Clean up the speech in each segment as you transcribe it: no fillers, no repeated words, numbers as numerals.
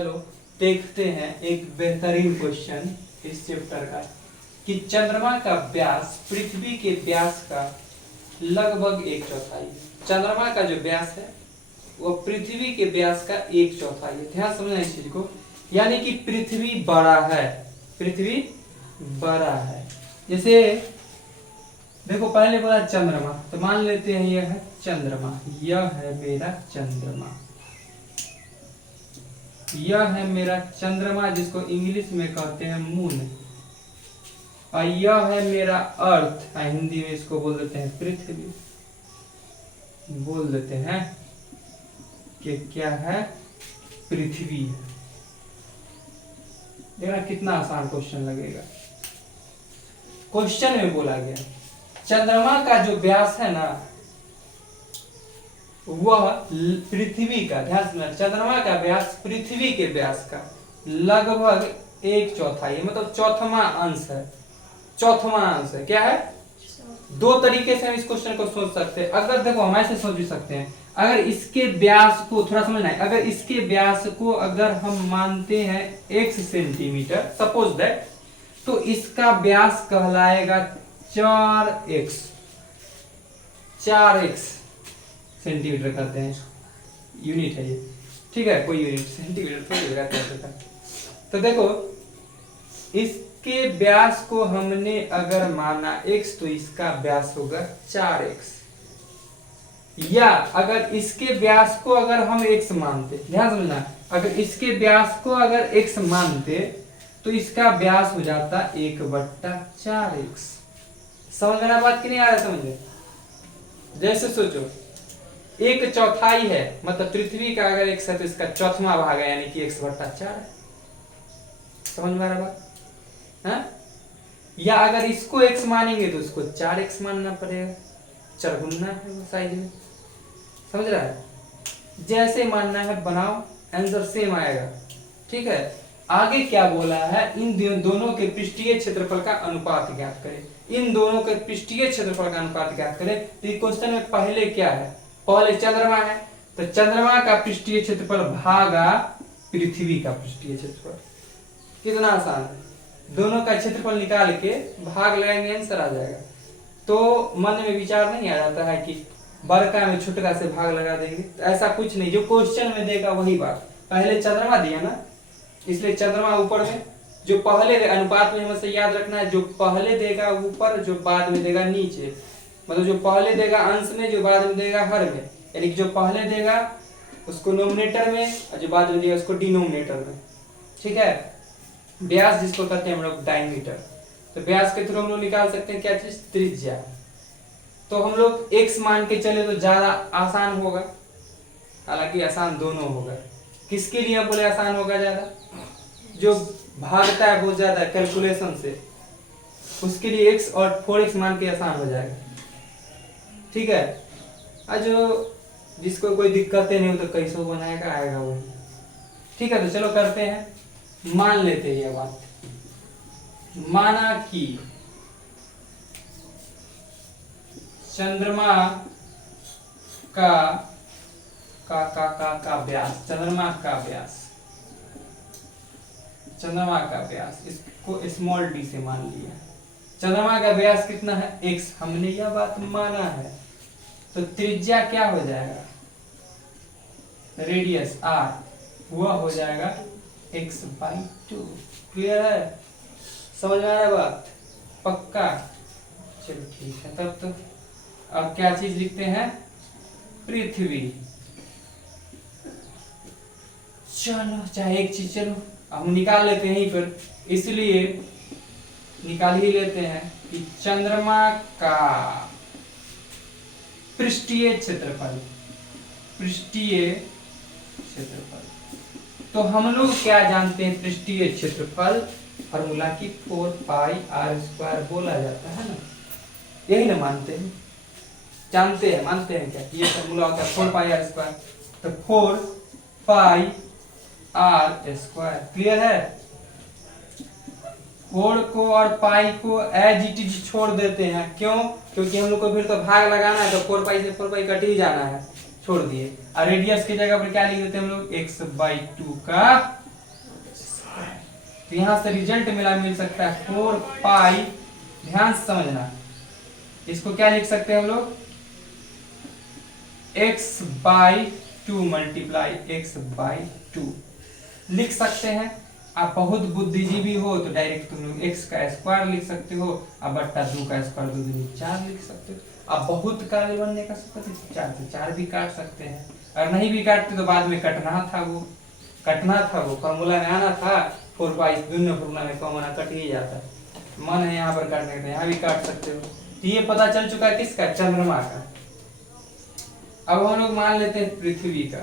चलो देखते हैं एक बेहतरीन क्वेश्चन इस चैप्टर का कि चंद्रमा का व्यास पृथ्वी के व्यास का लगभग एक चौथाई है। चंद्रमा का जो व्यास है वो पृथ्वी के व्यास का एक चौथाई है। ध्यान समझना इस चीज को, यानी कि पृथ्वी बड़ा है, पृथ्वी बड़ा है। जैसे देखो पहले बोला चंद्रमा, तो मान लेते हैं यह है चंद्रमा, यह है मेरा चंद्रमा, यह है मेरा चंद्रमा जिसको इंग्लिश में कहते हैं मून, और यह है मेरा अर्थ, हिंदी में इसको बोल देते हैं पृथ्वी, बोल देते हैं कि क्या है, पृथ्वी है। देखना कितना आसान क्वेश्चन लगेगा। क्वेश्चन में बोला गया चंद्रमा का जो व्यास है ना वह पृथ्वी का, ध्यान सुनना, चंद्रमा का व्यास पृथ्वी के व्यास का लगभग एक चौथाई, मतलब चौथमा अंश है। चौथमा अंश है, क्या है? दो तरीके से हम इस क्वेश्चन को सोच सकते हैं। अगर देखो हम ऐसे सोच भी सकते हैं, अगर इसके व्यास को थोड़ा समझना है, अगर इसके व्यास को अगर हम मानते हैं x सेंटीमीटर सपोज दैट, तो इसका व्यास कहलाएगा 4x, 4x सेंटीमीटर कहते हैं, यूनिट है ये, ठीक है, कोई यूनिट सेंटीमीटर थोड़ी रहता है। तो देखो इसके व्यास को हमने अगर माना x, तो इसका व्यास होगा 4x, या अगर इसके व्यास को अगर हम x मानते, ध्यान समझना, अगर इसके व्यास को अगर x मानते तो इसका व्यास हो जाता 1/4x। समझ में आ बात कि नहीं आ रहा समझ में? जैसे सोचो एक चौथाई है, मतलब पृथ्वी का अगर x है तो इसका चौथवा भाग है, यानी कि 1/4 है। समझ में आ रहा बात? हाँ? या अगर इसको x मानेंगे तो इसको 4x मानना पड़ेगा, चरगुना है वो साइज में। समझ रहा है? जैसे मानना है बनाओ, आंसर सेम आएगा। ठीक है, आगे क्या बोला है, इन दोनों के पृष्ठीय क्षेत्रफल का अनुपात ज्ञात करें। इन दोनों के पृष्ठीय क्षेत्रफल का अनुपात ज्ञात करें। तो क्वेश्चन में पहले क्या है, पहले चंद्रमा है, तो चंद्रमा का पृष्ठीय क्षेत्रफल भागा पृथ्वी का पृष्ठीय क्षेत्रफल। कितना आसान है, दोनों का क्षेत्रफल निकाल के भाग लगाएंगे, आंसर आ जाएगा। तो मन में विचार नहीं आ जाता है कि बड़का में छोटका से भाग लगा देंगे, तो ऐसा कुछ नहीं, जो क्वेश्चन में देगा वही बात। पहले चंद्रमा दिया ना, इसलिए चंद्रमा ऊपर में, जो पहले अनुपात में हमें याद रखना है, जो पहले देगा ऊपर, जो बाद में देगा नीचे, मतलब जो पहले देगा अंश में, जो बाद में देगा हर में, यानी कि जो पहले देगा उसको नोमिनेटर में और जो बाद में देगा उसको डिनोमिनेटर में। ठीक है, व्यास जिसको कहते हैं हम लोग डायमीटर, तो व्यास के थ्रू हम लोग निकाल सकते हैं क्या चीज, त्रिज्या। तो हम लोग x मान के चले तो ज्यादा आसान होगा, हालांकि आसान दोनों होगा। किसके लिए बोले आसान होगा ज्यादा, जो भागता है बहुत ज्यादा कैलकुलेशन से, उसके लिए x और 4x मान के आसान हो जाएगा। ठीक है, आज जो जिसको कोई दिक्कतें नहीं हो तो कैसे बनाएगा, आएगा वो। ठीक है, तो चलो करते हैं, मान लेते हैं यह बात। माना कि चंद्रमा का व्यास, चंद्रमा का व्यास, चंद्रमा का व्यास, इसको स्मॉल डी से मान लिया। चंद्रमा का व्यास कितना है, x, हमने यह बात माना है। तो त्रिज्या क्या हो जाएगा, रेडियस r, वह हो जाएगा x/2। क्लियर है, समझ में आ रहा बात, पक्का? चलो ठीक है, तब तो अब क्या चीज लिखते हैं, पृथ्वी। चलो चाहे एक चीज, चलो हम निकाल लेते हैं फिर, इसलिए निकाल ही लेते हैं कि चंद्रमा का पृष्ठीय क्षेत्रफल, पृष्ठीय क्षेत्रफल, तो हम लोग क्या जानते हैं, पृष्ठीय क्षेत्रफल फॉर्मूला की 4πr² बोला जाता है ना, यही ना मानते हैं, जानते हैं, मानते हैं क्या, ये फॉर्मूला होता है 4πr², तो 4πr²। क्लियर है? 4 को और पाई को एज इट इज छोड़ देते हैं, क्यों? क्योंकि हम लोग को फिर तो भाग लगाना है, तो 4π से 4π कट ही जाना है, छोड़ दिए। और रेडियस की जगह पर क्या लिख देते हैं हम लोग, x/2 का तो यहाँ से रिजल्ट मिल सकता है 4 पाई, ध्यान से समझना, इसको क्या लिख सकते हैं हम लोग, x/2 मल्टीप्लाई x/2 लिख सकते हैं। आप बहुत बुद्धिजीवी हो तो डायरेक्ट तुम लोग x का स्क्वायर लिख सकते हो, अब बट्टा 2 का स्क्वायर 2 दूनी 4 लिख सकते हो। आप बहुत कार्य बनने का सकते 4 से 4 भी काट सकते हैं, और नहीं भी काटते तो बाद में कटना था, वो फॉर्मूला में आना था 4 पाई, दोनों फॉर्मूला में कॉमन कट ही जाता है। मन है यहाँ पर काटने का, यहाँ भी काट सकते हो। तो ये पता चल चुका है किसका, चंद्रमा का। अब हम लोग मान लेते हैं पृथ्वी का,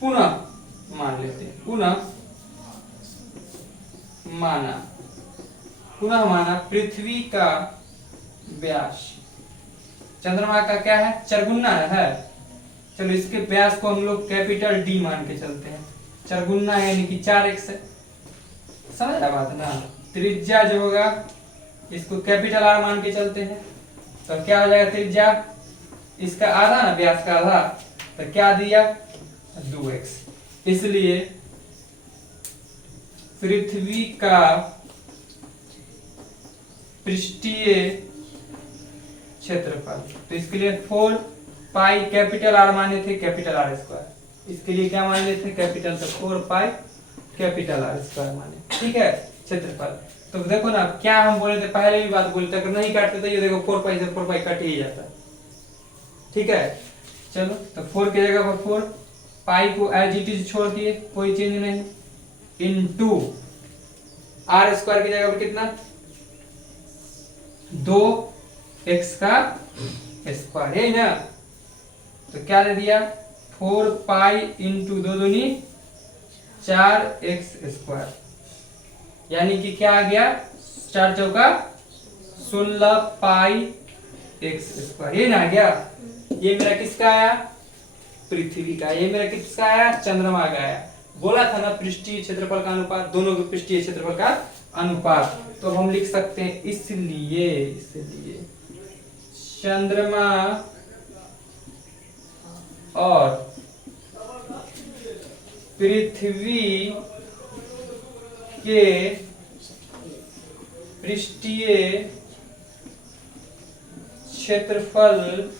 पुनः मान लेते हैं, पुनः माना पृथ्वी का व्यास, चंद्रमा का क्या है, चरगुना है। चलो इसके व्यास को हम लोग कैपिटल डी मान के चलते हैं, चरगुना यानी कि 4x है, समझ रहा बात ना। त्रिज्या जो होगा इसको कैपिटल आर मान के चलते हैं, तो क्या हो जाएगा, त्रिज्या इसका आधा ना, व्यास का आधा, तो क्या दिया 2x। इसलिए पृथ्वी का पृष्ठीय क्षेत्रफल, तो इसके लिए 4 पाई कैपिटल आर माने थे, कैपिटल आर स्क्वायर, इसके लिए क्या मान लेते हैं कैपिटल, तो 4 पाई कैपिटल आर स्क्वायर माने, ठीक है, क्षेत्रफल। तो देखो ना क्या हम बोले थे, पहले भी बात बोलते अगर नहीं काटते तो ये देखो 4 पाई से 4 पाई कट ही जाता, ठीक है। चलो तो 4 की जगह पर 4, पाई को एज इट इज छोड़ दिए, कोई चेंज नहीं, इनटू आर स्क्वायर की जगह पर कितना, 2x का स्क्वायर, यही ना। तो क्या दे दिया 4 पाई इंटू 2 दूनी 4x स्क्वायर, यानी कि क्या आ गया 4 चौका 16 पाई x स्क्वायर, ये ना आ गया। ये मेरा किसका आया, पृथ्वी का, ये मेरा किसका आया, चंद्रमा का आया। बोला था ना पृष्ठीय क्षेत्रफल का अनुपात, दोनों के पृष्ठीय क्षेत्रफल का अनुपात, तो हम लिख सकते हैं इसलिए चंद्रमा और पृथ्वी के पृष्ठीय क्षेत्रफल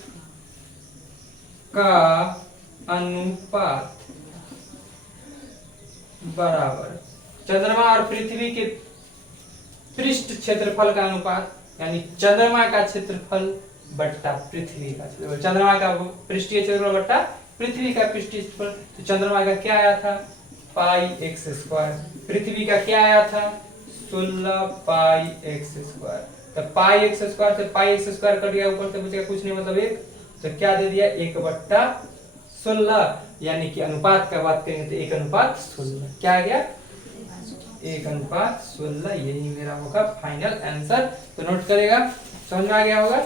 का अनुपात बराबर चंद्रमा और पृथ्वी के पृष्ठ क्षेत्रफल का अनुपात, यानी चंद्रमा का क्षेत्रफल बट्टा पृथ्वी का क्षेत्रफल, चंद्रमा का पृष्ठीय क्षेत्रफल बट्टा पृथ्वी का पृष्ठीय क्षेत्रफल। तो चंद्रमा का क्या आया था पाई x स्क्वायर, पृथ्वी का क्या आया था 16 पाई x स्क्वायर। तो पाई x स्क्वायर से पाई x स्क्वायर कट गया, ऊपर से बचेगा कुछ नहीं मतलब 1, तो क्या दे दिया 1/16, यानी कि अनुपात का बात करेंगे तो 1/16, क्या आ गया 1/16, यही मेरा होगा फाइनल आंसर। तो नोट करेगा, समझ में आ गया होगा।